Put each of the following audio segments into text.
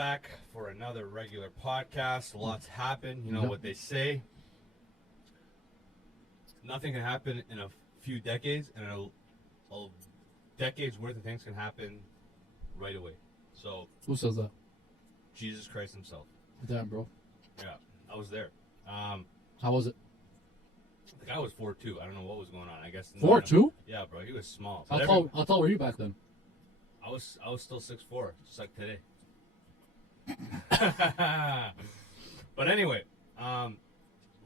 back for another regular podcast. Lots happened. You know Yep. what they say. Nothing can happen in a few decades, and a decade's worth of things can happen right away. So, Who says that? Jesus Christ himself. Damn, bro. Yeah, I was there. How was it? The guy was 4'2". I don't know what was going on. I guess 4'2"? Yeah, bro, he was small. How But tall were you back then? I was still 6'4", just like today. But anyway,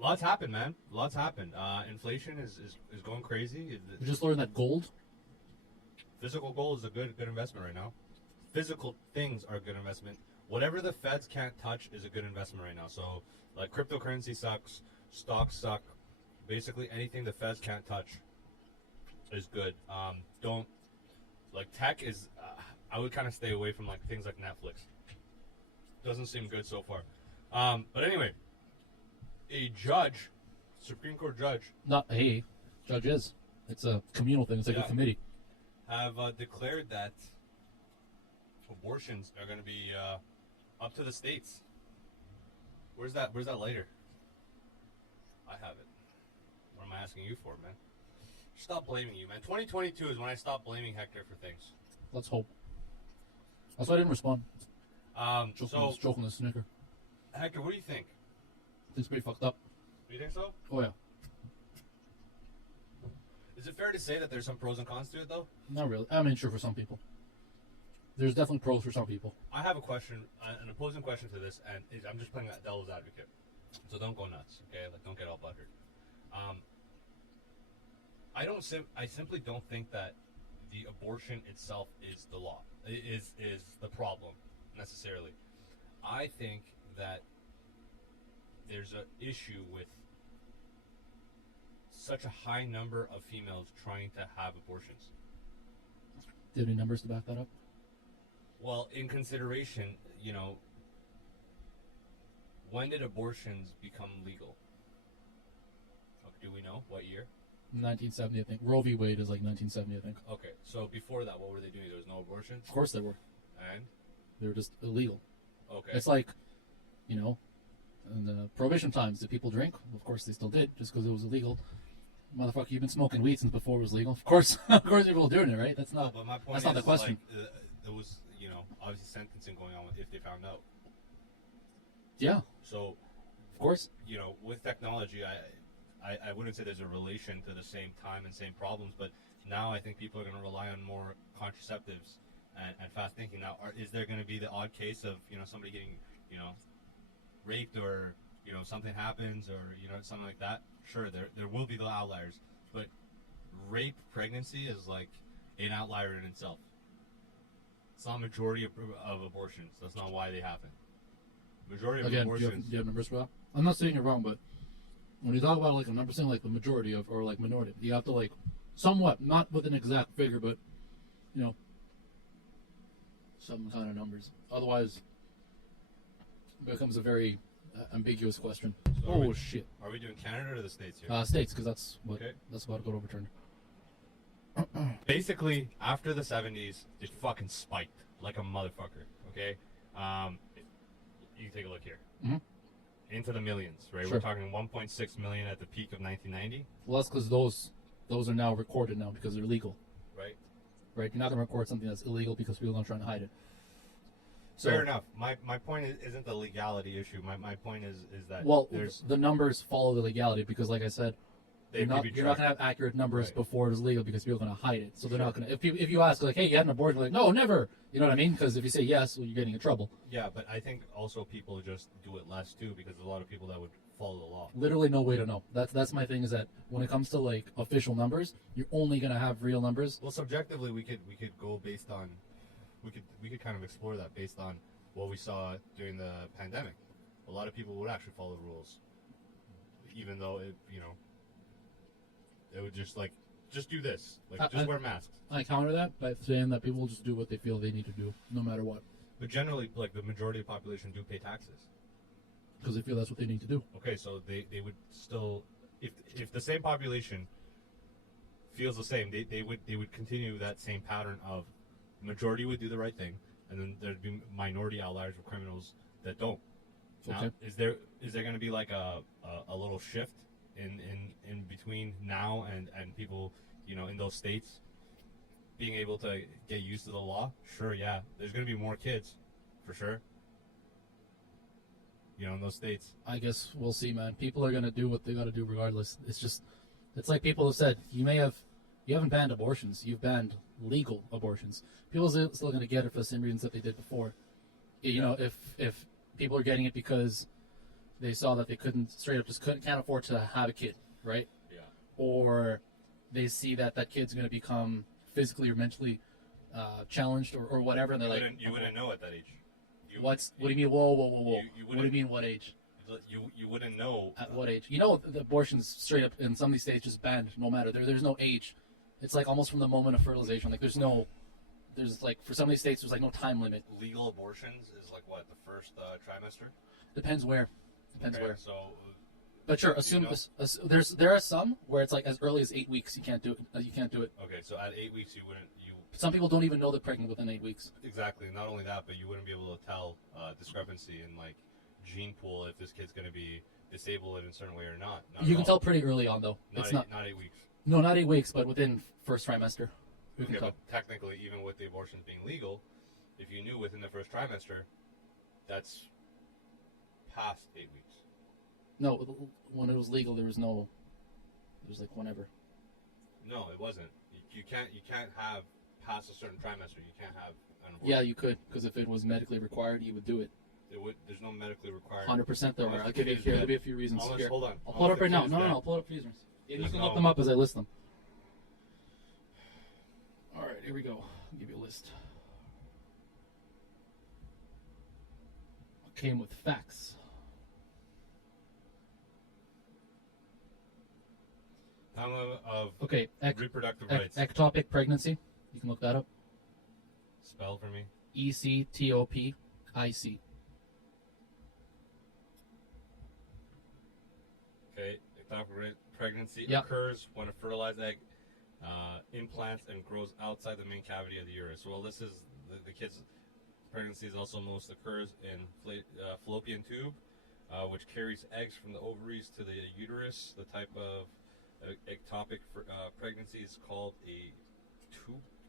lots happened, man. Lots happened. Inflation is going crazy. You just learned that gold. Physical gold is a good investment right now. Physical things are a good investment. Whatever the feds can't touch is a good investment right now. So, like, cryptocurrency sucks, stocks suck. Basically, anything the feds can't touch is good. Don't, like, tech is. I would kind of stay away from, like, things like Netflix. Doesn't seem good so far. But anyway, a judge, Supreme Court judge, Not hey, judges. It's a communal thing. It's like Yeah. a committee. have declared that abortions are going to be up to the states. Where's that later? I have it. What am I asking you for, man? Stop blaming you, man. 2022 is when I stop blaming Hector for things. Let's hope. That's why I didn't respond. So, Joking the snicker. Hector, what do you think? It's pretty fucked up. Do you think so? Oh yeah. Is it fair to say that there's some pros and cons to it, though? Not really. I mean, sure for some people. There's definitely pros for some people. I have a question, an opposing question to this, and I'm just playing that devil's advocate. So don't go nuts, okay? Like, don't get all buttered. I simply don't think that the abortion itself is the law, is the problem necessarily. I think that there's an issue with such a high number of females trying to have abortions. Do you have any numbers to back that up? Well, in consideration, when did abortions become legal? Do we know what year? 1970, I think. Roe v. Wade is like 1970, I think. Okay, so before that, what were they doing? There was no abortion? Of course they were. And? They were just illegal. Okay. It's like, in the Prohibition times, did people drink? Of course they still did, just because it was illegal. Motherfucker, you've been smoking weed since before it was legal. Of course, people are doing it, right? That's not. But my point that's not the question. Like, there was, obviously sentencing going on if they found out. Yeah, So, of course. with technology, I wouldn't say there's a relation to the same time and same problems, but now I think people are going to rely on more contraceptives and fast thinking. Now, is there going to be the odd case of, somebody getting, raped or, something happens or, something like that? Sure, there will be the outliers, but rape pregnancy is like an outlier in itself. It's not majority of abortions. That's not why they happen. Majority of Again, do you abortions. have numbers for that? I'm not saying you're wrong, but when you talk about like a number, saying like the majority of or like minority, you have to like somewhat, not with an exact figure, but some kind of numbers. Otherwise, it becomes a very ambiguous question. So are we- Shit. Are we doing Canada or the States here? States, because that's what Okay. that's about to go overturned. Basically, after the 70s, it fucking spiked like a motherfucker, okay? You take a look here. Mhm. Into the millions, right? Sure. We're talking 1.6 million at the peak of 1990, Well, that's because those are now recorded now because they're legal, right? right? You're not gonna record something that's illegal because people are trying to hide it. So, Fair enough. My point isn't the legality issue. My point is that well, there's the numbers follow the legality because, like I said, they you're could not be going to tracked. have accurate numbers Right. before it is legal because people are going to hide it. So they're Sure. not going to. If you ask like, hey, you had an abortion, they're like, no, never. You know what I mean? Because if you say yes, well, you're getting in trouble. Yeah, but I think also people just do it less too because there's a lot of people that would follow the law. Literally, no way to know. That's my thing. Is that when it comes to like official numbers, you're only going to have real numbers. Well, subjectively, we could go based on, we could kind of explore that based on what we saw during the pandemic. A lot of people would actually follow the rules, even though it would just do this, just wear masks. I counter that by saying that people will just do what they feel they need to do, no matter what, But generally, like the majority of the population do pay taxes. because they feel that's what they need to do. Okay, so they would still, if the same population feels the same, they would continue that same pattern of majority would do the right thing, and then there'd be minority outliers or criminals that don't. Now, Okay. is there going to be like a little shift in between now and people, in those states being able to get used to the law? Sure, yeah. There's going to be more kids, for sure. In those states. I guess we'll see, man. People are gonna do what they gotta do regardless. It's like people have said. You haven't banned abortions. You've banned legal abortions. People are still gonna get it for the same reasons that they did before. If people are getting it because they saw that they can't afford to have a kid, right? Yeah. Or they see that kid's gonna become physically or mentally challenged or whatever, and they're You wouldn't know at that age. what do you mean? Whoa. You What do you mean? What age? You wouldn't know. At what age? The abortion's straight up in some of these states just banned. No matter there's no age. It's like almost from the moment of fertilization. Like there's like for some of these states there's like no time limit. Legal abortions is like what, the first trimester? Depends where. Where. So. But sure, assume there are some where it's like as early as 8 weeks you can't do it. Okay, so at 8 weeks you wouldn't. Some people don't even know they're pregnant within 8 weeks. Exactly. Not only that, but you wouldn't be able to tell discrepancy in like gene pool if this kid's going to be disabled in a certain way or not. You can tell pretty early on though. Not 8 weeks. No, not 8 weeks, but within first trimester. Okay, but technically, even with the abortions being legal, if you knew within the first trimester, that's past 8 weeks. No, when it was legal, there was like whenever. No, it wasn't. You can't have past a certain trimester. You can't have an abortion. Yeah, you could, because if it was medically required, you would do it. There's no medically required. 100% there are. I'll give you a few reasons. Here. Hold on. I'll pull it up right now. No, I'll pull it up for reasons. You can look them up as I list them. All right, here we go. I'll give you a list. Came with facts. Download of Okay, reproductive rights. ectopic pregnancy. You can look that up. Spell for me. ECTOPIC. Okay, ectopic pregnancy Yep. occurs when a fertilized egg implants and grows outside the main cavity of the uterus. Well, this is the kid's pregnancy is also most occurs in fallopian tube, which carries eggs from the ovaries to the uterus. The type of ectopic pregnancy is called a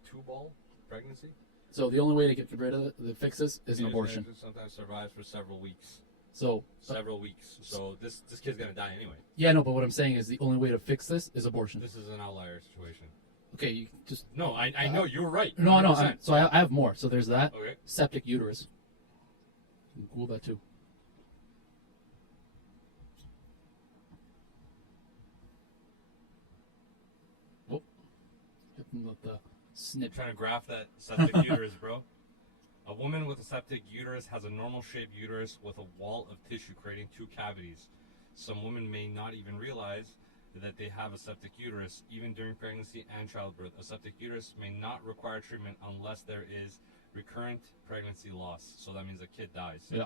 tubal pregnancy. So the only way to get rid of it, to fix this, is an abortion. Sometimes survives for several weeks. So Several weeks. So this kid's gonna die anyway. yeah, no, but what I'm saying is the only way to fix this is abortion. This is an outlier situation. Okay, you just No, I know you're right. no. 100%. So I have more. So there's that. Okay. Septic uterus. You can Google that too. Oh, hitting with the snip. Trying to graph that septic uterus, bro. A woman with a septic uterus has a normal-shaped uterus with a wall of tissue creating two cavities. Some women may not even realize that they have a septic uterus, even during pregnancy and childbirth. A septic uterus may not require treatment unless there is recurrent pregnancy loss. So that means the kid dies. Yeah.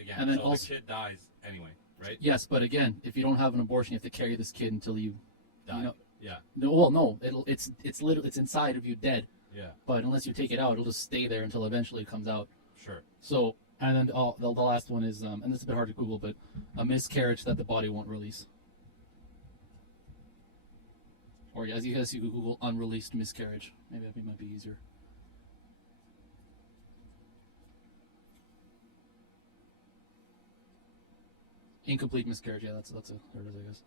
Again, And then so also- the kid dies anyway, right? Yes, but again, if you don't have an abortion, you have to carry this kid until you Die. You know, Yeah. no. It's literally it's inside of you dead. Yeah. But unless you take it out, it'll just stay there until eventually it comes out. Sure. So, and then the last one is, and this is a bit hard to Google, but a miscarriage that the body won't release. Or as you could Google unreleased miscarriage. Maybe that might be easier. Incomplete miscarriage. Yeah, that's there it is, I guess.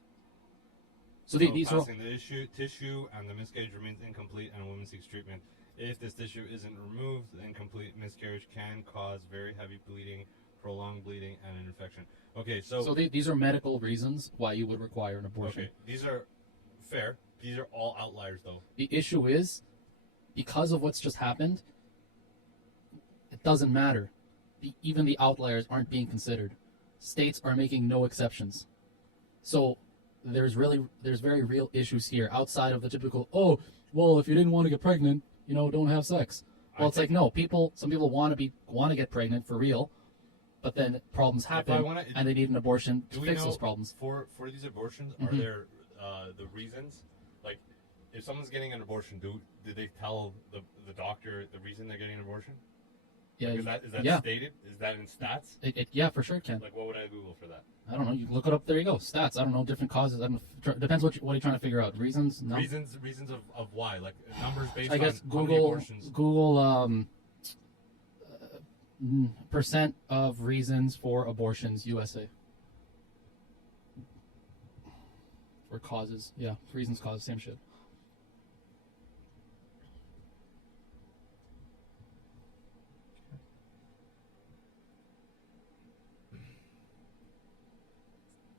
So these are all, passing the tissue and the miscarriage remains incomplete and a woman seeks treatment. If this tissue isn't removed, the incomplete miscarriage can cause very heavy bleeding, prolonged bleeding, and an infection. Okay, so these are medical reasons why you would require an abortion. okay, these are fair. These are all outliers, though. The issue is, because of what's just happened, it doesn't matter. Even the outliers aren't being considered. States are making no exceptions. So there's very real issues here outside of the typical, oh, well, if you didn't want to get pregnant, don't have sex. Well, it's like, no, some people want to get pregnant for real, but then problems happen and they need an abortion to fix those problems. For these abortions, Mhm. are there the reasons? Like, if someone's getting an abortion, did they tell the doctor the reason they're getting an abortion? Yeah, Is that yeah. stated? Is that in stats? Yeah, for sure it can. Like, what would I Google for that? I don't know. You look it up. There you go. Stats. I don't know. Different causes. I don't know. Depends what you're trying to figure out. Reasons. No. Reasons of why, like numbers based I guess on how many Google abortions. percent of reasons for abortions USA. Or causes. Yeah, reasons, causes, same shit.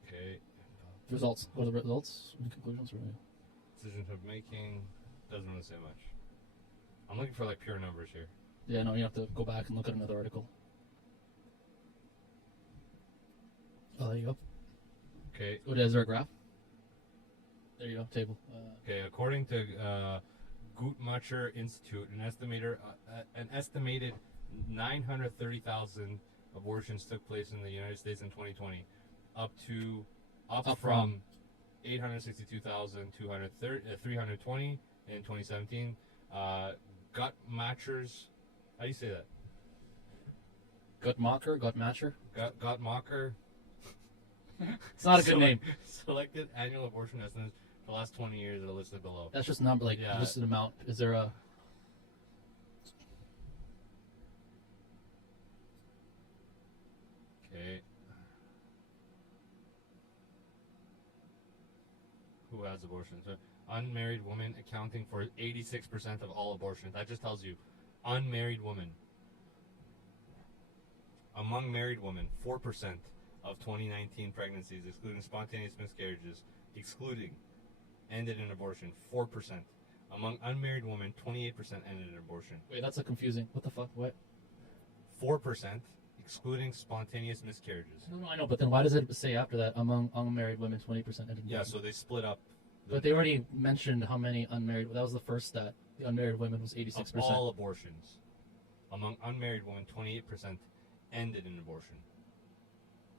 Okay, Results. What are the results? Any conclusions? Or... decisions of making doesn't really say much. I'm looking for like pure numbers here. Yeah, no, you have to go back and look at another article. Oh, there you go. Okay. Oh, is there a graph? There you go, table. Okay, according to Guttmacher Institute, an estimated 930,000 abortions took place in the United States in 2020, up from 862,320 in 2017. Guttmacher's, how do you say that? Guttmacher? Guttmacher. It's not a good name. Selected annual abortion estimates for the last 20 years are listed below. That's just number, like, Yeah. just an amount. Is there a... Okay. Who has abortions? Unmarried women accounting for 86% of all abortions. That just tells you, unmarried women. Among married women, 4% of 2019 pregnancies, excluding spontaneous miscarriages, ended in abortion. 4%. Among unmarried women, 28% ended in abortion. Wait, that's a confusing... What the fuck? What? 4%, excluding spontaneous miscarriages. No, I know, but then why does it say after that, among unmarried women, 20% ended in Yeah, abortion? so they split up. But they already mentioned how many unmarried... That was the first stat. The unmarried women was 86%. Of all abortions. Among unmarried women, 28% ended in abortion.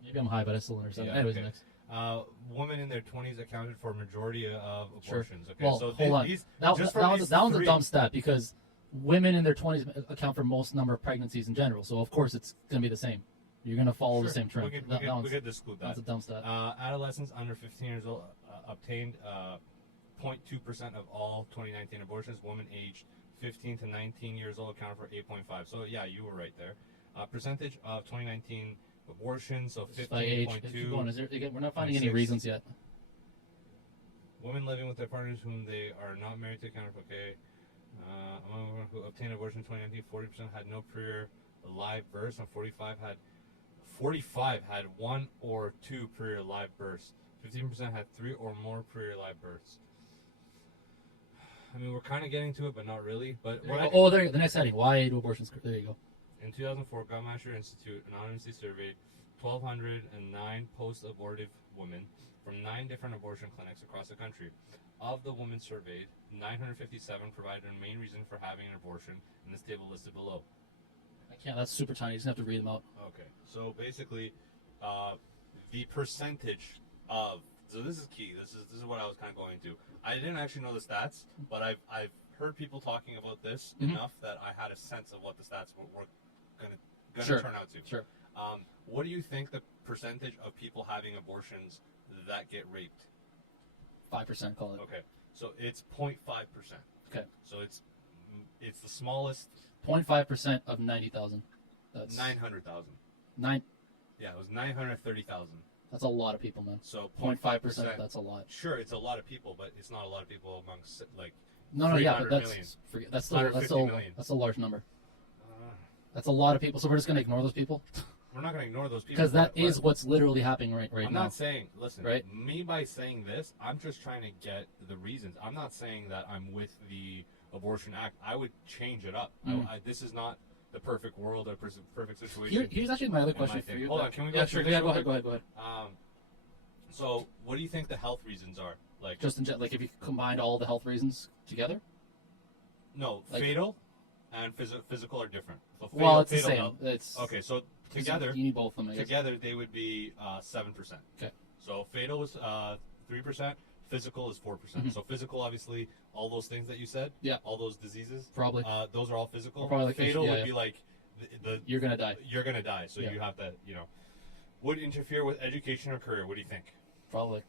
Maybe I'm high, but I still understand. Yeah, Anyways, okay. next. Women in their 20s accounted for a majority of Sure. abortions. Okay, Well, so hold on. these, That just that from one's these a three- dumb stat because women in their 20s account for most number of pregnancies in general. So, of course, it's going to be the same. You're going to follow the Sure, same trend. We could, That- that we one's- could exclude that. That's a dumb stat. Adolescents under 15 years old obtained 0.2% of all 2019 abortions. Women aged 15 to 19 years old accounted for 8.5. So yeah, you were right there. Percentage of 2019 abortions, so Just by age. Keep going. 15.2. Is there, again, we're not finding any 26. reasons yet. Women living with their partners whom they are not married to accounted for, okay. Among women who obtained abortion in 2019, 40% had no prior live births, and 45 had one or two prior live births. 15% had 3 or more prior live births. I mean, we're kind of getting to it, but not really. But There you go. The next heading. Why do abortions? There you go. in 2004, Guttmacher Institute anonymously surveyed 1,209 post-abortive women from 9 different abortion clinics across the country. Of the women surveyed, 957 provided a main reason for having an abortion in this table listed below. I can't. That's super tiny. You just have to read them out. Okay, so basically, the percentage of, so this is key. This is what I was kind of going to. I didn't actually know the stats, but I've heard people talking about this Mhm. enough that I had a sense of what the stats were gonna Sure. turn out to. Sure. What do you think the percentage of people having abortions that get raped? 5%, call it. Okay, so it's 0.5%. Okay. So it's the smallest. 0.5% of 90,000. That's 900,000. 9. Yeah, it was 930,000. That's a lot of people, man. So 0.5%. That's a lot. Sure, it's a lot of people, but it's not a lot of people amongst like. No, yeah, but 300 that's million. that's still 150 million. that's a large number. Uh, That's a lot of people. So we're just gonna ignore those people we're not going to ignore those people because that but is what's literally happening right I'm now. not saying. Listen, Right? me by saying this, I'm just trying to get the reasons. I'm not saying that I'm with the Abortion Act. I would change it up. This is not the perfect world or perfect situation. Here's actually my other And question my for thing. you. Hold on, can we go Yeah, through sure. this Yeah, real go ahead. So, what do you think the health reasons are? Like, Just like if you combined all the health reasons together. no, like- fatal and physical are different. So Well, it's the fatal same. health- It's Okay, so together, you need both of them. I guess. together they would be 7%. Okay. So fatal is 3%. Physical is 4%. Mhm. So physical, obviously, all those things that you said. Yeah. All those diseases. Probably. Those are all physical. Or probably like fatal yeah, would yeah. be like You're gonna die. You're gonna die. So Yeah. you have to, would interfere with education or career. What do you think? Probably like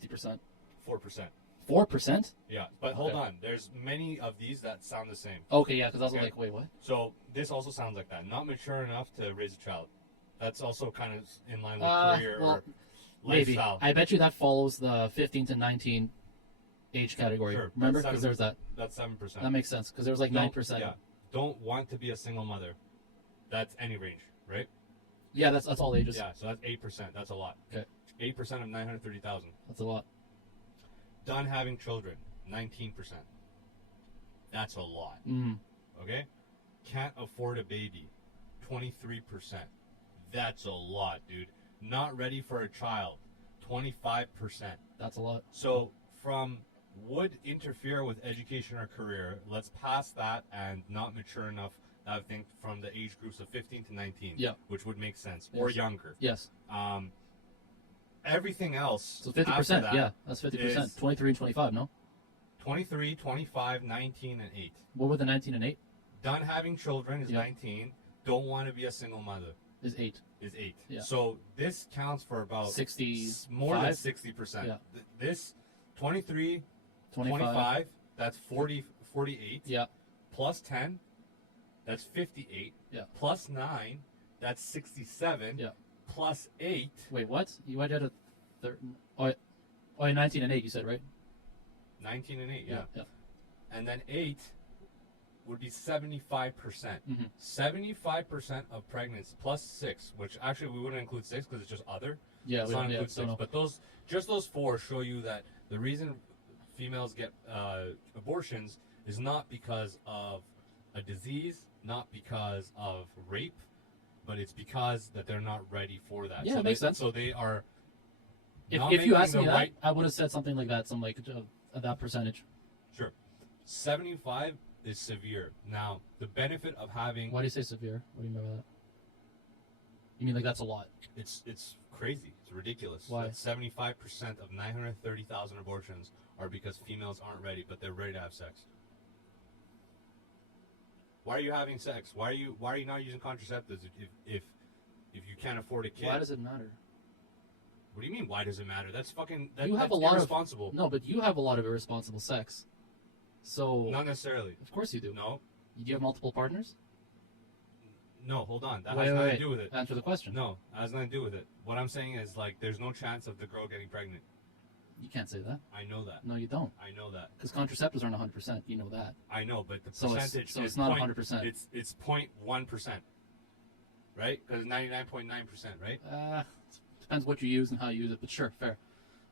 50%. 4%. 4%? Yeah, but hold Okay. on. There's many of these that sound the same. Okay, yeah, because I was Okay. like, wait, what? So this also sounds like that. Not mature enough to raise a child. That's also kind of in line with career Well, or maybe. lifestyle. I bet you that follows the 15 to 19 age category. Sure, Remember? that's Because there's that. That's 7%. That makes sense. Because there was like 9%. Yeah. Don't want to be a single mother. That's any range, right? Yeah, that's all ages. Yeah, so that's 8%. That's a lot. Okay. 8% of 930,000. That's a lot. Done having children, 19%. That's a lot. Mm. Okay? Can't afford a baby, 23%. That's a lot, dude. Not ready for a child, 25%. That's a lot. So from would interfere with education or career, let's pass that and not mature enough, I think, from the age groups of 15 to 19, Yeah. which would make sense, or Yes. younger. Yes. Everything else, So 50%. after that, Yeah, that's 50%. is- 23 and 25, no? 23, 25, 19, and 8. What were the 19 and 8? Done having children is Yeah. 19. Don't want to be a single mother Is 8. is 8. Yeah. So this counts for about 65? more than 60%. Yeah. This 23, 25. 25, that's 48. Yeah. Plus 10, that's 58. Yeah. Plus 9, that's 67. Yeah. Plus 8, Wait, what? You went at a oh, 19 and 8, you said, right? 19 and 8, yeah. Yeah. And then 8 would be 75%. Mhm. 75% of pregnancy plus 6, which actually we wouldn't include 6 because it's just other. Yeah, It's we not don't, yeah, include so 6. no. But those 4 show you that the reason females get abortions is not because of a disease, not because of rape, but it's because that they're not ready for that. Yeah, so it makes sense. So they are. If not you making asked the me that, right- I would have said something like that, that percentage. Sure. 75 is severe. Now, the benefit of having Why do you say severe? What do you mean by that? You mean like that's a lot? it's crazy. It's ridiculous. Why? That 75% of 930,000 abortions are because females aren't ready, but they're ready to have sex. Why are you having sex? Why are you not using contraceptives if you can't afford a kid? Why does it matter? What do you mean? Why does it matter? That's fucking. You have that's a lot of- irresponsible. No, but you have a lot of irresponsible sex. So Not necessarily. of course you do. No. Do you have multiple partners? No. Hold on. That Wait, has wait, nothing wait. to do with it. Answer the question. No, it has nothing to do with it. What I'm saying is like, there's no chance of the girl getting pregnant. You can't say that. I know that. No, you don't. I know that. Because contraceptives aren't 100%. You know that. I know, but the So it's- percentage. so is it's not point- 100%. It's 0.1%, right? Because 99.9%, right? Depends what you use and how you use it, but sure, fair.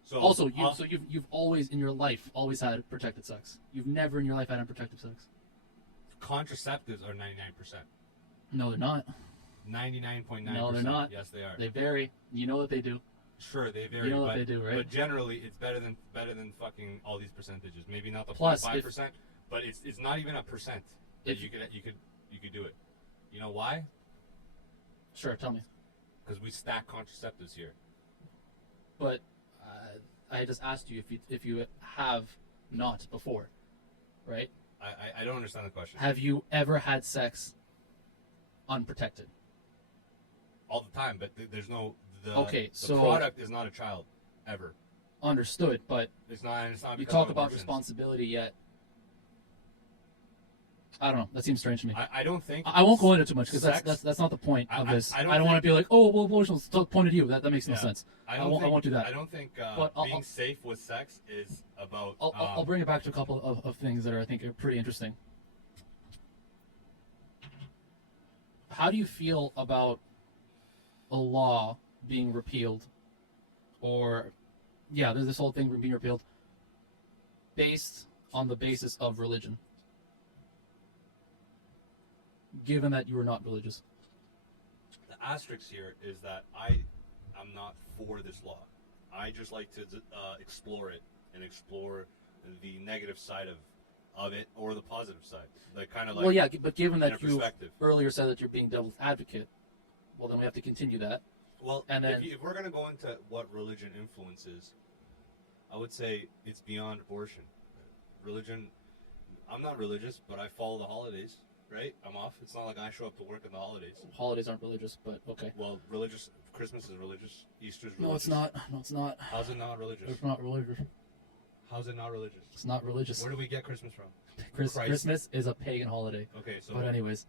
So Also, you've always in your life always had protected sex. You've never in your life had unprotected sex. contraceptives are 99%. No, they're not. 99.9%. No, they're not. Yes, they are. They vary. You know that they do. Sure, they vary. You know what but, they do, right? But generally, it's better than fucking all these percentages. Maybe not the Plus, 0.5%, but it's not even a percent that If- you could do it. You know why? Sure, tell me. Because we stack contraceptives here. But I just asked you if you have not before, right? I don't understand the question. Have you ever had sex unprotected? All the time, but there's no Okay, the so- product is not a child ever. Understood, but It's not. It's not. you because talk of about abortions. responsibility yet. I don't know. That seems strange to me. I don't think. I won't go into too much because sex- that's not the point of I- this. I I don't don't want to think- be like, oh, well, abortion's pointed at you. That makes no Yeah. sense. I won't do that. I don't think But I'll- being I'll- safe with sex is about. I'll bring it back to a couple of things that I think are pretty interesting. How do you feel about a law being repealed, or there's this whole thing being repealed based on the basis of religion, given that you are not religious? The asterisk here is that I am not for this law. I just like to explore it and explore the negative side of it or the positive side. Like kind of like. Well, yeah, but given in a that you perspective. earlier said that you're being devil's advocate, well, then we have to continue that. Well, And then- if we're going to go into what religion influences, I would say it's beyond abortion. Religion, I'm not religious, but I follow the holidays. right? I'm off. It's not like I show up to work on the holidays. Holidays aren't religious, but okay. Well, religious. Christmas is religious. Easter's religious. No, it's not. No, it's not. How's it not religious? It's not religious. How's it not religious? It's not religious. Where do we get Christmas from? Christ. Christmas is a pagan holiday. Okay, so But anyways,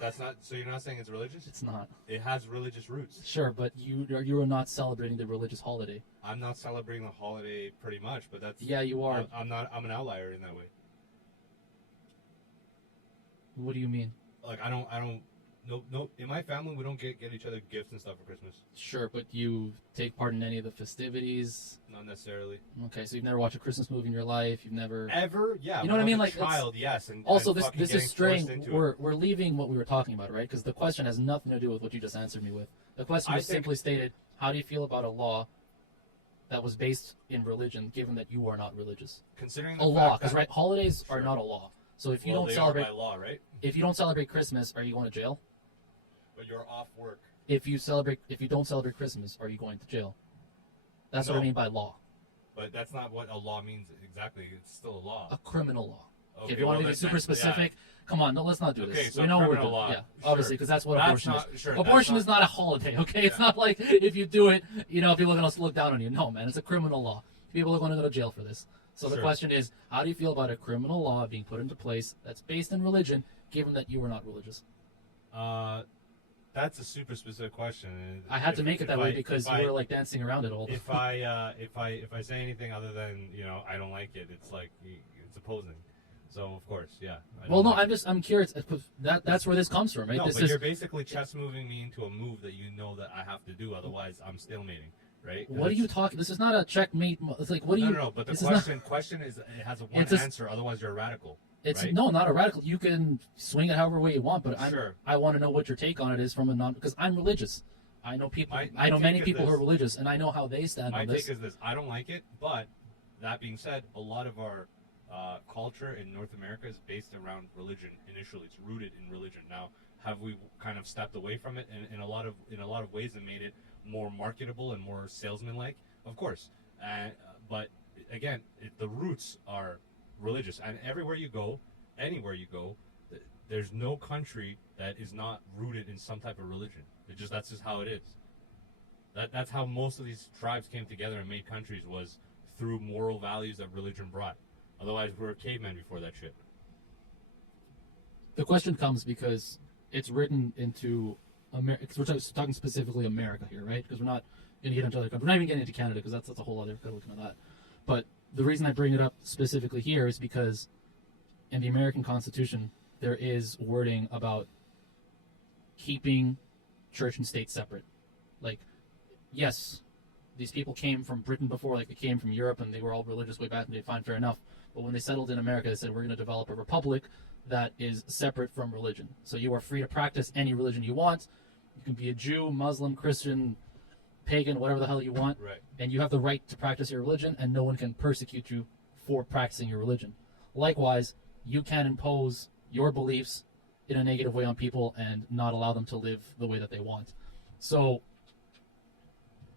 that's not. So you're not saying it's religious? it's not. It has religious roots. Sure, but you are not celebrating the religious holiday. I'm not celebrating the holiday pretty much, but that's. Yeah, you are. I'm not. I'm an outlier in that way. What do you mean? Like I don't. No. In my family, we don't get each other gifts and stuff for Christmas. Sure, but you take part in any of the festivities. Not necessarily. Okay, so you've never watched a Christmas movie in your life. You've never. Ever? Yeah. You know what I mean? Like child, yes. And also, and this fucking this getting is straying. forced into it. We're leaving what we were talking about, right? Because the question has nothing to do with what you just answered me with. The question I was think- simply stated: how do you feel about a law that was based in religion, given that you are not religious? Considering the A law, fact because that- right, holidays are Sure. not a law. So if you well, don't they celebrate, are by law, right? if you don't celebrate Christmas, are you going to jail? But you're off work. If you don't celebrate Christmas, are you going to jail? That's what I No. mean by law. But that's not what a law means exactly. It's still a law. A criminal law. Okay, If you want well, to be then- super then- specific, come on, no, let's not do Okay, this. so We know what we're criminal doing. law, Yeah, sure. obviously, because that's what That's abortion not- is. sure, Abortion that's is not a holiday, okay? It's Yeah. not like if you do it, people are going to look down on you. No, man, it's a criminal law. People are going to go to jail for this. So the Sure. question is, how do you feel about a criminal law being put into place that's based in religion, given that you were not religious? That's a super specific question. and I had to if- make it if that I- way because if you I- were like dancing around it all. if I say anything other than I don't like it, it's like it's opposing. So of course, yeah. I Well, don't no, like I'm curious. That's where this comes from, right? No, this but is you're basically chess moving me into a move that you know that I have to do. Otherwise, I'm stalemating, right? what are you talking? This is not a checkmate. It's like what do you? No. But the this is not- question is, it has a one It's a- answer. Otherwise, you're a radical. It's right? no, not a radical. You can swing it however way you want, but Sure. I want to know what your take on it is from a non because I'm religious. I know people. My I know take many is people who are this. religious, and I know how they stand My on take this. is this: I don't like it. But that being said, a lot of our culture in North America is based around religion. Initially, it's rooted in religion. Now, have we kind of stepped away from it in a lot of ways and made it more marketable and more salesman-like? Of course. But again, the roots are religious, and everywhere you go, anywhere you go, there's no country that is not rooted in some type of religion. That's just how it is. That's how most of these tribes came together and made countries, was through moral values that religion brought. Otherwise, we were cavemen before that shit. The question comes because it's written into America. We're talking specifically America here, right? Because we're not going to get into other countries. We're not even getting into Canada because that's a whole other looking at that. But the reason I bring it up specifically here is because in the American Constitution there is wording about keeping church and state separate. Like, yes, these people came from Britain before, like they came from Europe, and they were all religious way back, and they fine, fair enough. But when they settled in America, they said we're going to develop a republic that is separate from religion. So you are free to practice any religion you want. You can be a Jew, Muslim, Christian, pagan, whatever the hell you want, Right. and you have the right to practice your religion, and no one can persecute you for practicing your religion. Likewise, you can impose your beliefs in a negative way on people and not allow them to live the way that they want. So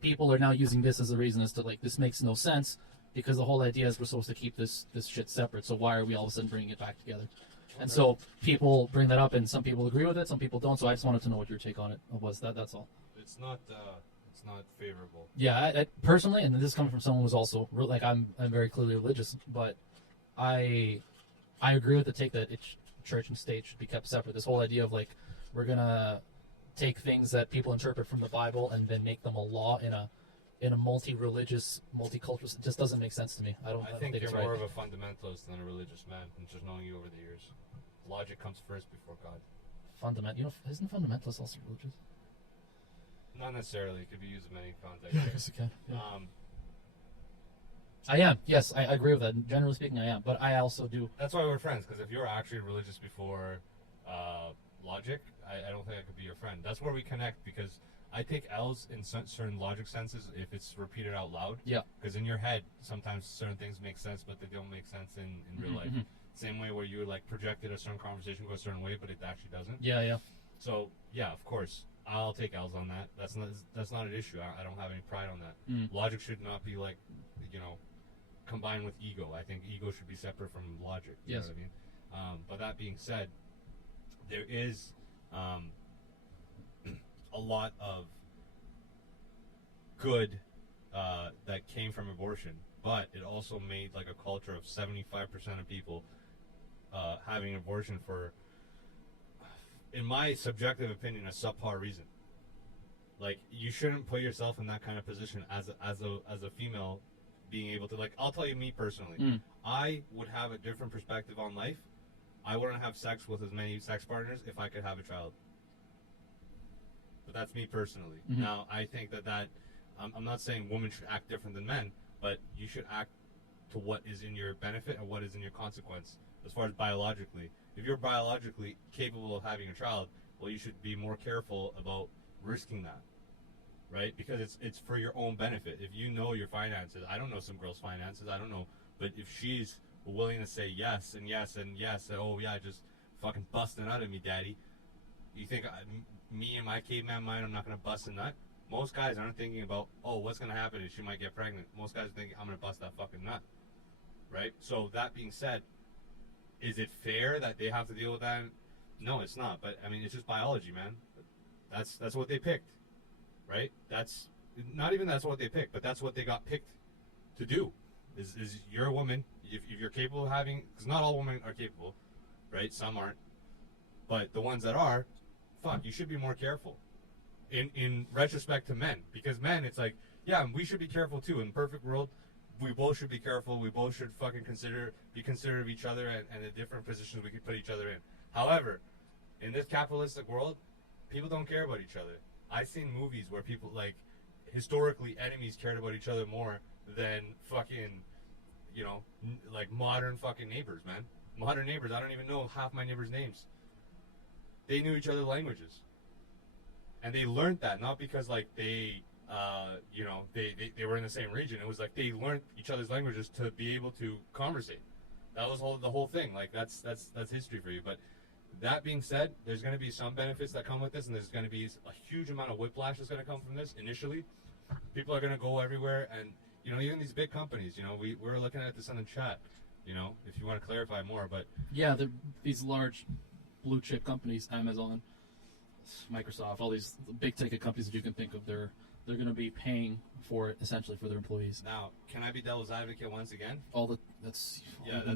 people are now using this as a reason as to like, this makes no sense because the whole idea is we're supposed to keep this shit separate. So why are we all of a sudden bringing it back together? And so people bring that up, and some people agree with it, some people don't. So I just wanted to know what your take on it was. That's all. It's not favorable. Yeah, I personally, and this comes from someone who's also like I'm very clearly religious, but I agree with the take that church and state should be kept separate. This whole idea of like we're gonna take things that people interpret from the Bible and then make them a law in a multi-religious, multicultural. It just doesn't make sense to me. I don't think think you're it's right. more of a fundamentalist than a religious man, from just knowing you over the years. Logic comes first before God. Isn't fundamentalist also religious? Not necessarily. It could be used in many contexts. it can. Yeah. Um, I am. Yes, I agree with that. Generally speaking, I am. But I also do. that's why we're friends, because if you're actually religious before logic, I don't think I could be your friend. That's where we connect, because I take L's in certain logic senses if it's repeated out loud. Yeah. Because in your head, sometimes certain things make sense, but they don't make sense in real life. mhm. Same way where you like projected a certain conversation go a certain way, but it actually doesn't. Yeah. So yeah, of course, I'll take L's on that. That's not an issue. I don't have any pride on that. Mm. Logic should not be like, combined with ego. I think ego should be separate from logic. You Yes. know what I mean? But that being said, there is a lot of good that came from abortion, but it also made like a culture of 75% of people having an abortion for, in my subjective opinion, a subpar reason. Like, you shouldn't put yourself in that kind of position as a female, being able to, like, I'll tell you, me personally, I would have a different perspective on life. I wouldn't have sex with as many sex partners if I could have a child. But that's me personally. Now, I think that I'm not saying women should act different than men, but you should act to what is in your benefit and what is in your consequence as far as biologically. If you're biologically capable of having a child, well, you should be more careful about risking that, right? Because it's for your own benefit. If you know your finances, I don't know some girl's finances, I don't know, but if she's willing to say yes and yes and yes, and oh yeah, just fucking busting out of me, daddy, you think me and my caveman mind, I'm not gonna bust a nut? Most guys aren't thinking about, oh, what's gonna happen if she might get pregnant. Most guys are thinking, I'm gonna bust that fucking nut, right? So that being said, is it fair that they have to deal with that? No, it's not. But I mean, it's just biology, man. That's what they picked, right? That's not even that's what they picked, but that's what they got picked to do. Is you're a woman, if you're capable of having, because not all women are capable, right? Some aren't, but the ones that are, fuck, you should be more careful. In retrospect to men, because men, it's like, yeah, we should be careful too. In the perfect world, we both should be careful. We both should fucking be considerate of each other and the different positions we could put each other in. However, in this capitalistic world, people don't care about each other. I've seen movies where people, like, historically, enemies cared about each other more than fucking, you know, like modern fucking neighbors, man. Modern neighbors, I don't even know half my neighbors' names. They knew each other's languages. And they learned that, not because, like, they, you know, they were in the same region. It was like they learned each other's languages to be able to conversate. That was the whole thing. Like, that's history for you. But that being said, there's going to be some benefits that come with this, and there's going to be a huge amount of whiplash that's going to come from this initially. People are going to go everywhere, and, you know, even these big companies, you know, we're looking at this in the chat, you know, if you want to clarify more. But yeah, these large blue chip companies, Amazon, Microsoft, all these big ticket companies that you can think of, they're going to be paying for it essentially for their employees. Now, can I be devil's advocate once again? That's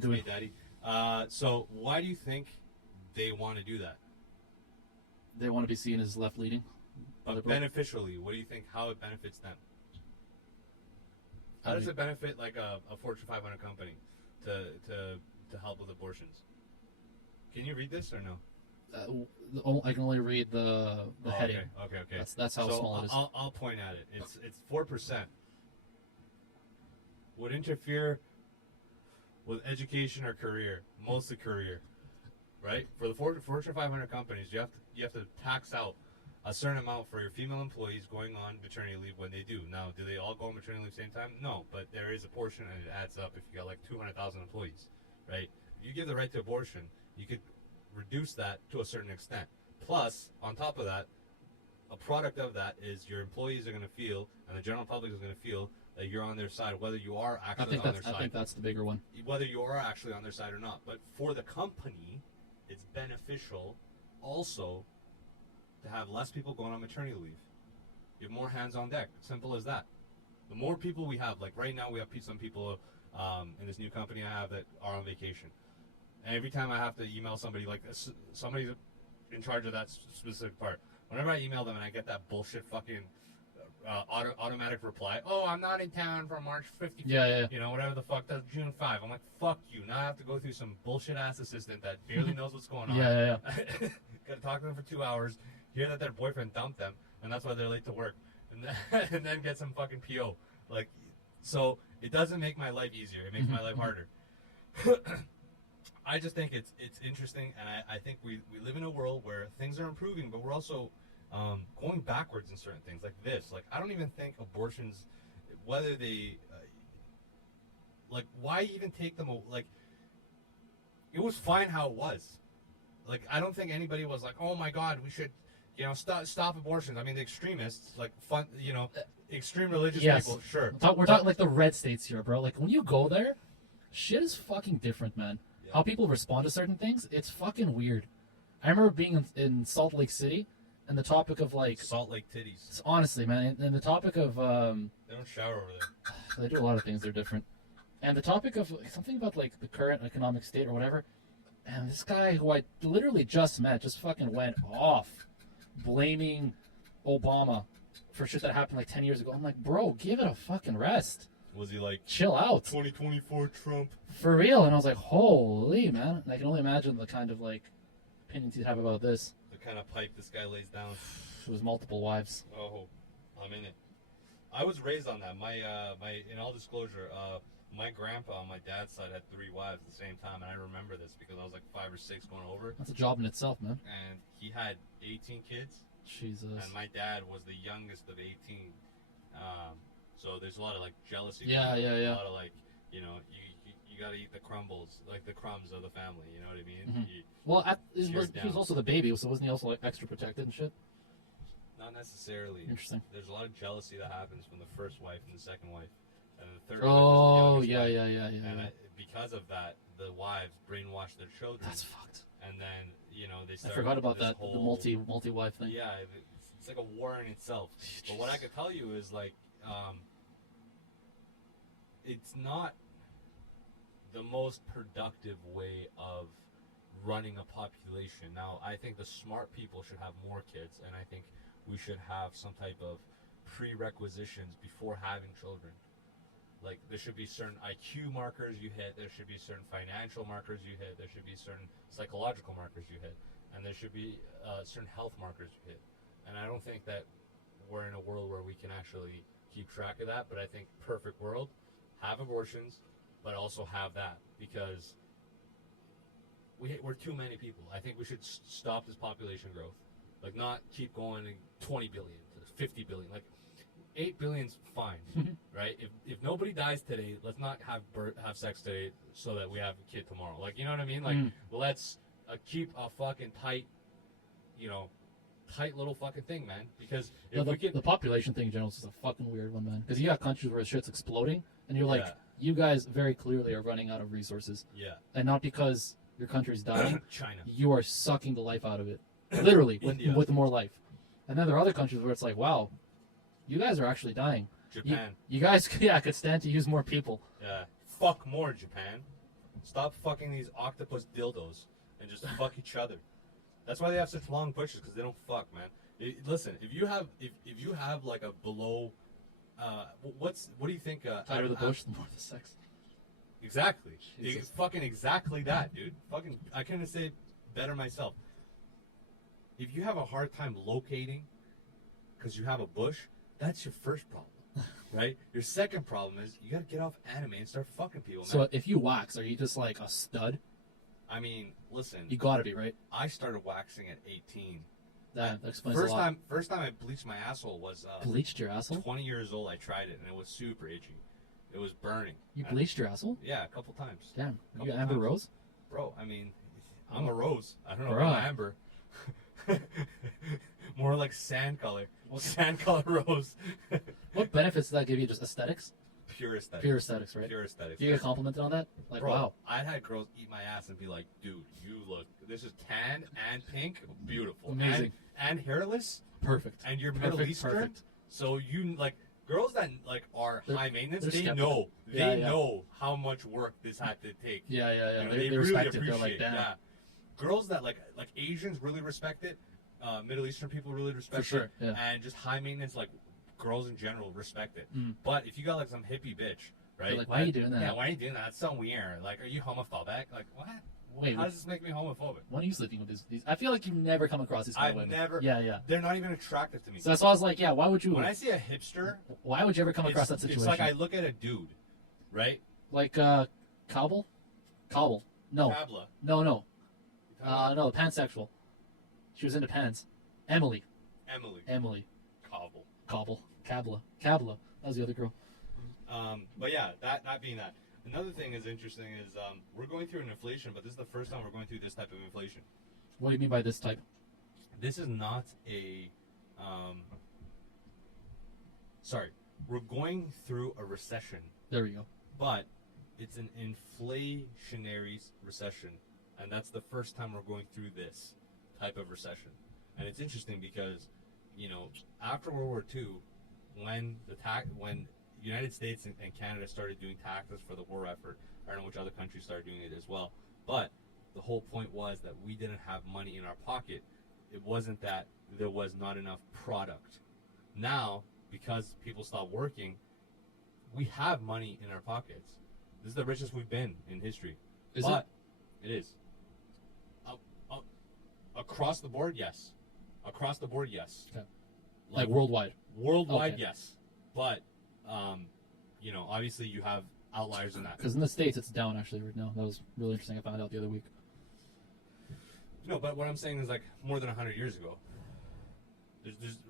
me, Daddy. So why do you think they want to do that? They want to be seen as left leading. But beneficially, what do you think? How it benefits them? How does it benefit like a Fortune 500 company to help with abortions? Can you read this or no? I can only read the heading. Okay. That's how small it is. I'll point at it. It's 4%. Would interfere with education or career, mostly career, right? For the Fortune 500 companies, you have to tax out a certain amount for your female employees going on maternity leave when they do. Now, do they all go on maternity leave at the same time? No, but there is a portion, and it adds up if you got like 200,000 employees, right? If you give the right to abortion, you could reduce that to a certain extent. Plus, on top of that, a product of that is your employees are going to feel, and the general public is going to feel, that you're on their side, whether you are actually on their side. I think that's the bigger one. Whether you are actually on their side or not. But for the company, it's beneficial also to have less people going on maternity leave. You have more hands on deck. Simple as that. The more people we have, like right now we have some people in this new company I have that are on vacation. And every time I have to email somebody, like somebody's in charge of that specific part, whenever I email them and I get that bullshit fucking automatic reply, oh, I'm not in town for March 55th. Yeah. You know, whatever the fuck, that's June 5. I'm like, fuck you. Now I have to go through some bullshit ass assistant that barely knows what's going on. Yeah. Gotta talk to them for 2 hours, hear that their boyfriend dumped them, and that's why they're late to work. And then get some fucking PO. Like, so it doesn't make my life easier. It makes my life harder. I just think it's interesting, and I think we live in a world where things are improving, but we're also going backwards in certain things like this. Like, I don't even think abortions, whether they, like, why even take them, like, it was fine how it was. Like, I don't think anybody was like, oh my God, we should, you know, stop abortions. I mean, the extremists, like, extreme religious people, sure. We're talking like the red states here, bro. Like, when you go there, shit is fucking different, man. Yeah. How people respond to certain things, it's fucking weird. I remember being in Salt Lake City, and the topic of like, Salt Lake titties. honestly, man, and the topic of They don't shower over there. they do a lot of things. They're different. And the topic of something about like the current economic state or whatever. And this guy who I literally just met just fucking went off, blaming Obama for shit that happened like 10 years ago. I'm like, bro, give it a fucking rest. Was he like Chill out. 2024 Trump? For real. And I was like, holy, man. And I can only imagine the kind of like opinions he'd have about this. The kind of pipe this guy lays down. It was multiple wives. Oh, I'm in it. I was raised on that. My in all disclosure, my grandpa on my dad's side had 3 wives at the same time, and I remember this because I was like 5 or 6 going over. That's a job in itself, man. And he had 18 kids, Jesus. and my dad was the youngest of 18. So there's a lot of like jealousy. Yeah, going on. yeah, yeah. A lot of like, you got to eat the crumbles, like the crumbs of the family. You know what I mean? Mhm. You- Well, he Tears was down. also the baby, so wasn't he also like extra protected and shit? Not necessarily. Interesting. There's a lot of jealousy that happens from the first wife and the second wife, and the third Oh, wife is the youngest yeah, wife. yeah, yeah, yeah. And yeah. because of that, the wives brainwash their children, That's fucked. and then they I start. forgot about this that. Whole, The multi wife thing. Yeah, it's like a war in itself. But what I could tell you is like, it's not the most productive way of running a population. Now, I think the smart people should have more kids, and I think we should have some type of prerequisitions before having children. Like, there should be certain IQ markers you hit, there should be certain financial markers you hit, there should be certain psychological markers you hit, and there should be certain health markers you hit. And I don't think that we're in a world where we can actually keep track of that, but I think perfect world, have abortions, but also have that, because we're too many people. I think we should stop this population growth. Like, not keep going to 20 billion to 50 billion. Like, 8 billion's fine, right? If nobody dies today, let's not have sex today so that we have a kid tomorrow. Like, you know what I mean? Like, let's keep a fucking tight little fucking thing, man. Because if we The population thing in general is just a fucking weird one, man. Because you got countries where shit's exploding, and you're like, Yeah. you guys very clearly are running out of resources, yeah, and not because your country's dying. China, You are sucking the life out of it, literally, India. with more life. And then there are other countries where it's like, wow, you guys are actually dying. Japan, You guys, could stand to use more people. yeah, fuck more Japan. Stop fucking these octopus dildos and just fuck each other. That's why they have such long bushes, because they don't fuck, man. Listen, if you have like a below, what do you think? Tighter the bush, the more the sex. Exactly. Jesus. It's fucking exactly that, dude. Fucking, I couldn't say it better myself. If you have a hard time locating because you have a bush, that's your first problem, right? Your second problem is you gotta get off anime and start fucking people, man. So if you wax, are you just like a stud? I mean, listen, You gotta be, right? I started waxing at 18. That explains a First lot. time I bleached my asshole was Bleached your asshole? 20 years old. I tried it and it was super itchy. It was burning. You And- bleached your asshole? Yeah, a couple times. Damn. You Couple Amber times. Rose? Bro, I mean, I'm a rose. I don't know Bruh. about amber. More like sand color. Sand color rose. What benefits does that give you? Just aesthetics? Pure aesthetics. Pure aesthetics, right? Pure aesthetics. Do you get complimented on that? Like, Bro, wow. I'd had girls eat my ass and be like, dude, you look, this is tan and pink, beautiful. Amazing. And hairless, Perfect. and you're Perfect, Middle Eastern. perfect. So you, like, girls that, like, are They're- high maintenance, they're they skeptical. know. Yeah, They yeah. know how much work this had to take. Yeah, yeah, yeah. You know, They really respect it. appreciate They're like, damn. Yeah. Girls that like Asians really respect it. Middle Eastern people really respect For sure, it. yeah. And just high maintenance, like girls in general respect it. Mm. But if you got like some hippie bitch, right? They're like, why are you doing that? Yeah, why are you doing that? That's so weird. Like, are you homophobic? Like, what? Wait, How does this make me homophobic? when are you sleeping with these? I feel like you never come across these kind I've of women. never. Yeah, yeah. They're not even attractive to me. So that's why I was like, yeah, why would you? When I see a hipster, Why would you ever come across that it's situation? like I look at a dude, right? Like, Cobble? Cobble. No. Tabla. No, no. No, pansexual. She was into pants. Emily. Emily. Cobble. Cobble. Cabla. Cabla. That was the other girl. But yeah, that being that. Another thing is interesting is we're going through an inflation, but this is the first time we're going through this type of inflation. What do you mean by this type? This is not a. Sorry, we're going through a recession, There we go. but it's an inflationary recession, and that's the first time we're going through this type of recession. And it's interesting because, after World War II, when when United States and Canada started doing taxes for the war effort, I don't know which other countries started doing it as well, but the whole point was that we didn't have money in our pocket. It wasn't that there was not enough product. Now, because people stopped working, we have money in our pockets. This is the richest we've been in history. Is but it is. Across the board, yes. Across the board, yes. Okay. Like worldwide? Worldwide, Okay. yes. But, obviously you have outliers in that. Because in the States, it's down actually right now. That was really interesting. I found out the other week. No, but what I'm saying is like more than 100 years ago.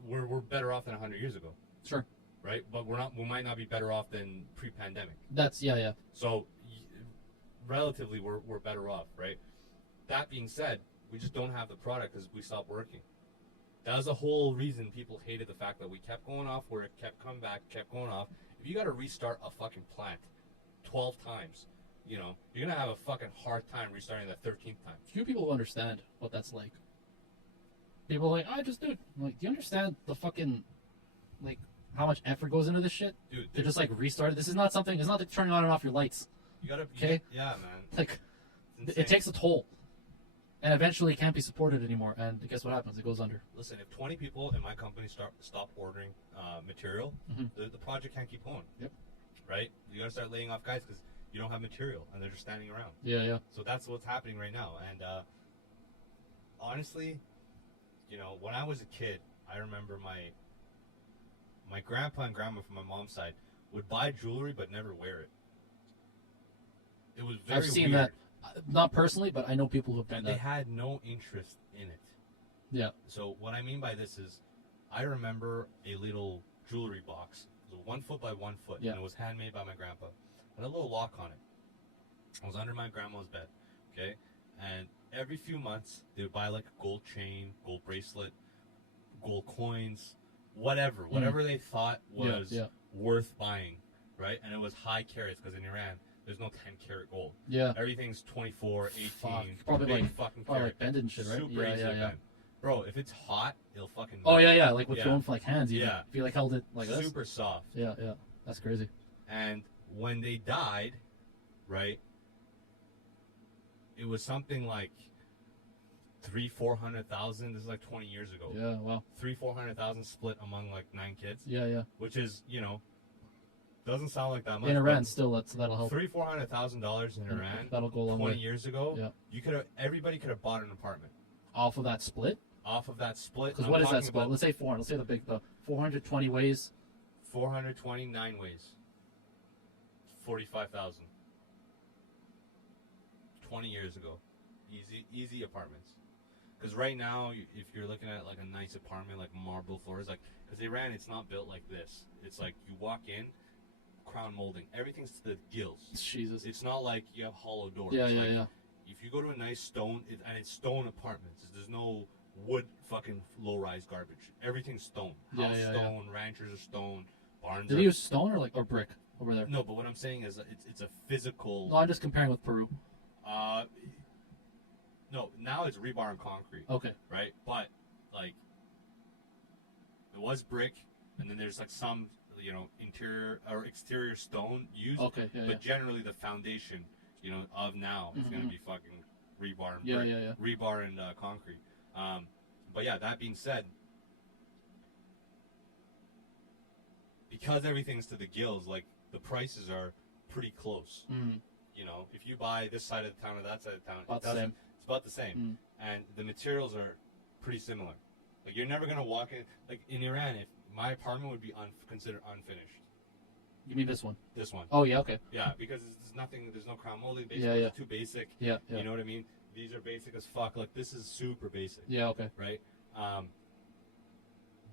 We're better off than 100 years ago, Sure. right? But we might not be better off than pre-pandemic. That's, yeah. So, relatively, we're better off, right? That being said, we just don't have the product because we stopped working. That was the whole reason people hated the fact that we kept going off work, kept coming back, kept going off. If you got to restart a fucking plant 12 times, you're going to have a fucking hard time restarting the 13th time. Few people understand what that's like. People are like, I just do it. I'm like, do you understand the fucking, like, how much effort goes into this shit? Dude, To just, like, restart it? This is not something, it's not like turning on and off your lights. you got to... Okay. Yeah, man. Like, It's it takes a toll. And eventually it can't be supported anymore. And guess what happens? It goes under. Listen, if 20 people in my company stop ordering material, Mhm. the project can't keep going. Yep. Right? You got to start laying off guys because you don't have material and they're just standing around. Yeah. So that's what's happening right now. And honestly, when I was a kid, I remember my grandpa and grandma from my mom's side would buy jewelry but never wear it. It was very I've seen weird. that. Not personally, but I know people who've done And they that. had no interest in it. Yeah. So what I mean by this is, I remember a little jewelry box. It was 1 foot by 1 foot, Yeah. and it was handmade by my grandpa. It had a little lock on it. It was under my grandma's bed, okay? And every few months, they would buy like a gold chain, gold bracelet, gold coins, whatever they thought was yeah. worth buying, right? And it was high carats because in Iran, there's no 10 karat gold. Yeah. Everything's 24, 18, Fuck. Probably big like, fucking probably carat. like bended and shit, right? Super easy to bend. Bro, if it's hot, it'll fucking Oh, melt. yeah. Like with Yeah. your own like hands, even. Yeah. If you like held it like this. Super soft. Yeah. That's crazy. And when they died, right, it was something like 300,000-400,000. This is like 20 years ago. Yeah. Wow. 300,000-400,000 split among like 9 kids, Yeah. which is, doesn't sound like that much. In but Iran, still, that'll help. $300,000-400,000 in Iran. That'll go a long 20 way. years ago, Yeah. everybody could have bought an apartment Off of that split? off of that split. Because I'm what is that talking split? about Let's say 400. Let's say the 420 ways. 429 ways. 45,000. 20 years ago. Easy apartments. Because right now, if you're looking at like a nice apartment, like marble floors, like, because Iran, it's not built like this. It's like you walk in, crown molding. Everything's to the gills. Jesus. It's not like you have hollow doors. Yeah. If you go to a nice stone, and it's stone apartments, there's no wood fucking low-rise garbage. Everything's stone. House stone, ranchers are stone, barns Did are... they use stone or brick over there? No, but what I'm saying is it's a physical... No, I'm just comparing with Peru. No, now it's rebar and concrete, Okay. right? But, like, it was brick, and then there's, like, some, interior or exterior stone used. Okay, yeah. But generally the foundation, of now is going to Mhm. be fucking rebar and Yeah, brick. yeah. Rebar and concrete. But yeah, that being said, because everything's to the gills, like the prices are pretty close. Mm. If you buy this side of the town or that side of the town, About the same. it's about the same. Mm. And the materials are pretty similar. Like you're never gonna walk in. Like in Iran, if my apartment would be considered unfinished. You mean this one? This one. Oh, yeah, okay. Yeah, because there's nothing. There's no crown molding. Basically, Yeah, yeah. it's too basic. Yeah. You know what I mean? These are basic as fuck. Like this is super basic. Yeah, okay. Right?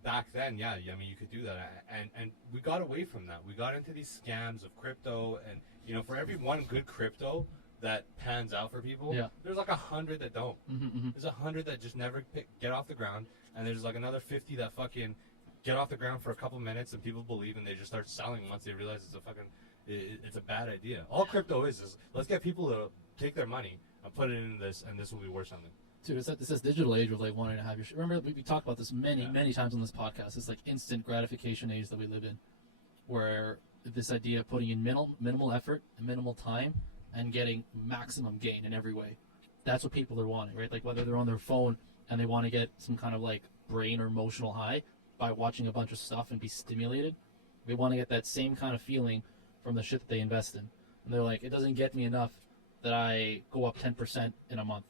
Back then, yeah, I mean, you could do that, and we got away from that. We got into these scams of crypto, and for every one good crypto that pans out for people, Yeah. there's like 100 that don't. Mm-hmm. There's 100 that just never get off the ground, and there's like another 50 that fucking get off the ground for a couple minutes, and people believe, and they just start selling once they realize it's a bad idea. All crypto is let's get people to take their money and put it into this, and this will be worth something. Dude, it's this digital age of like wanting to have your shit. Remember, we talked about this many times on this podcast. It's like instant gratification age that we live in, where this idea of putting in minimal effort and minimal time and getting maximum gain in every way. That's what people are wanting, right? Like whether they're on their phone and they want to get some kind of like brain or emotional high by watching a bunch of stuff and be stimulated, they want to get that same kind of feeling from the shit that they invest in. And they're like, it doesn't get me enough that I go up 10% in a month.